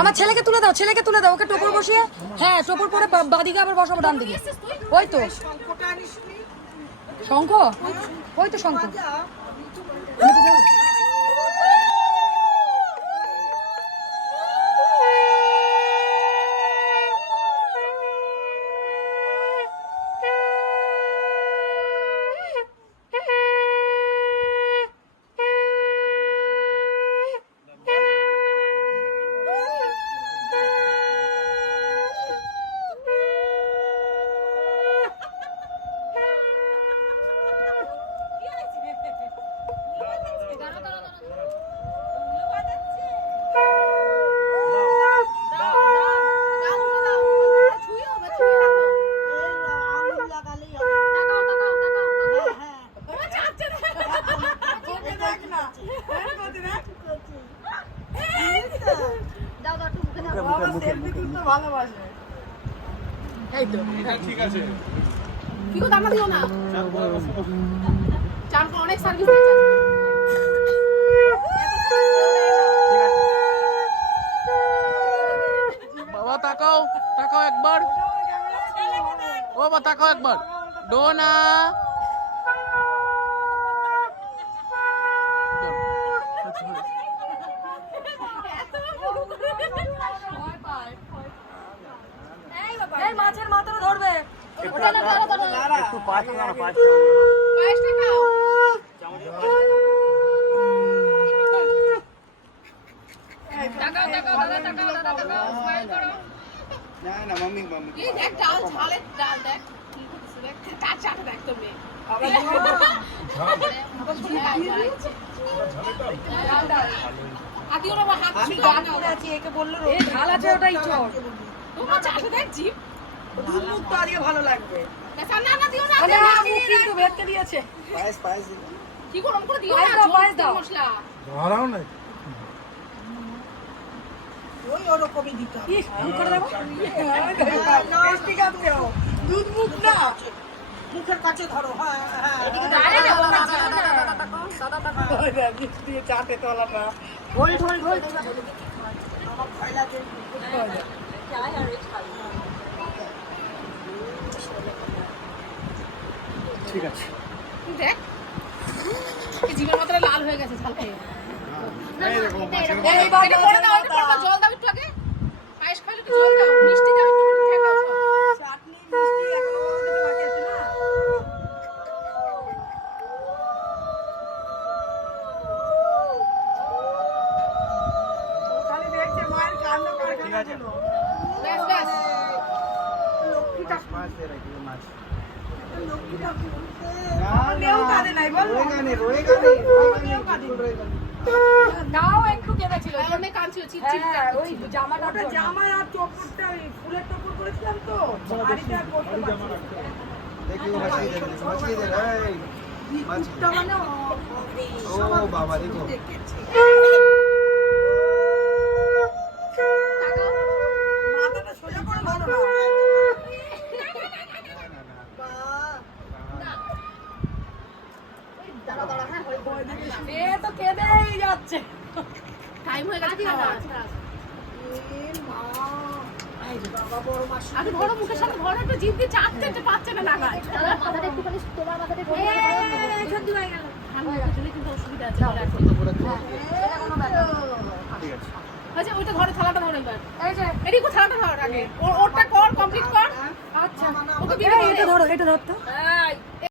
আমার ছেলেকে তুলে দাও ওকে টোপর বসিয়ে। হ্যাঁ টোপর পরে বাদিকে আবার বসাবো ডান দিকে। ওই তো শঙ্খ, ওই তো শঙ্খ। বাবা তাকাও একবার, ও বাবা তাকাও একবার। ডোনা মাছের মাথাটা ধরবে। একটু পাঁচ খাও না, मम्मी ये देख डाल झाले डाल देख देख चाट देख तो मैं आदि ওরা হাত আমি গান আছে একে বলল রে ঢাল আছে ওটাই চল। তোমরা চাট দেখ জিপ দুধ মুখ তো আজকে ভালো লাগবে। না না দিও না মুখ কিন্তু ভেটকে দিয়েছে। পায়েস কি গরম করে দিও না পায়েস দাও মশলা ধরাও না ওই ওরকমই দিতে হবে। মুখ করে দেবো টেস্টি খাচ্ছো দুধ মুখ না মুখের কাছে ধরো। হ্যাঁ হ্যাঁ দিয়ে চাটে তলাটা ঢোল ঢোল ঢোল ভয় লাগে। ঠিক আছে দেখ এই জীবের মতো লাল হয়ে গেছে ঝাল খেয়ে। এইবার জল দাও একটু আগে, পায়েস খাইলে একটু জল দাও, মিষ্টি দাও একটু ঠেকাও সব। চাটনি মিষ্টি এখনো কিছু বাকি আছে না। খালি দেখছে মায়ের কান্ড কারখানাগুলো। ব্যাস ব্যাস লক্ষ্মীটা মাছ দে রাখি মাছ লক্ষ্মীটা নেও কাঁদে নাই বল দাও একটু কেঁদেছিল, অনেক কাঁদছিল, চিটচিট ওই জামাটা জামা আর চোপড়টা ওই ফুলের চোপড় করেছিলাম তো বাড়িতে আর করতে পারছি না। দেখি মছলি দে এই কুটটা মানে ও বাবা দেখো মাথাটা সোজা করে ধরো না। এ তো কেঁদেই যাচ্ছে। টাইম হয়ে গেছে খাওয়ার। আগে ধরো মুখের সাথে ধরো, একটু জিভ দিয়ে চাটতে পারছে না লাগায়। মাথাটা একটুখানি তোমার মাথাটা হয়ে গেল। ঠান্ডা হয়ে গেলে কিন্তু অসুবিধা আছে। আচ্ছা ওইটা ধরো, থালাটা ধরো এবার। এদিকে থালাটা ধর আগে, ওরটা কর, কমপ্লিট কর। আচ্ছা ওকে দিয়ে এটা ধরো, এটা ধরতো।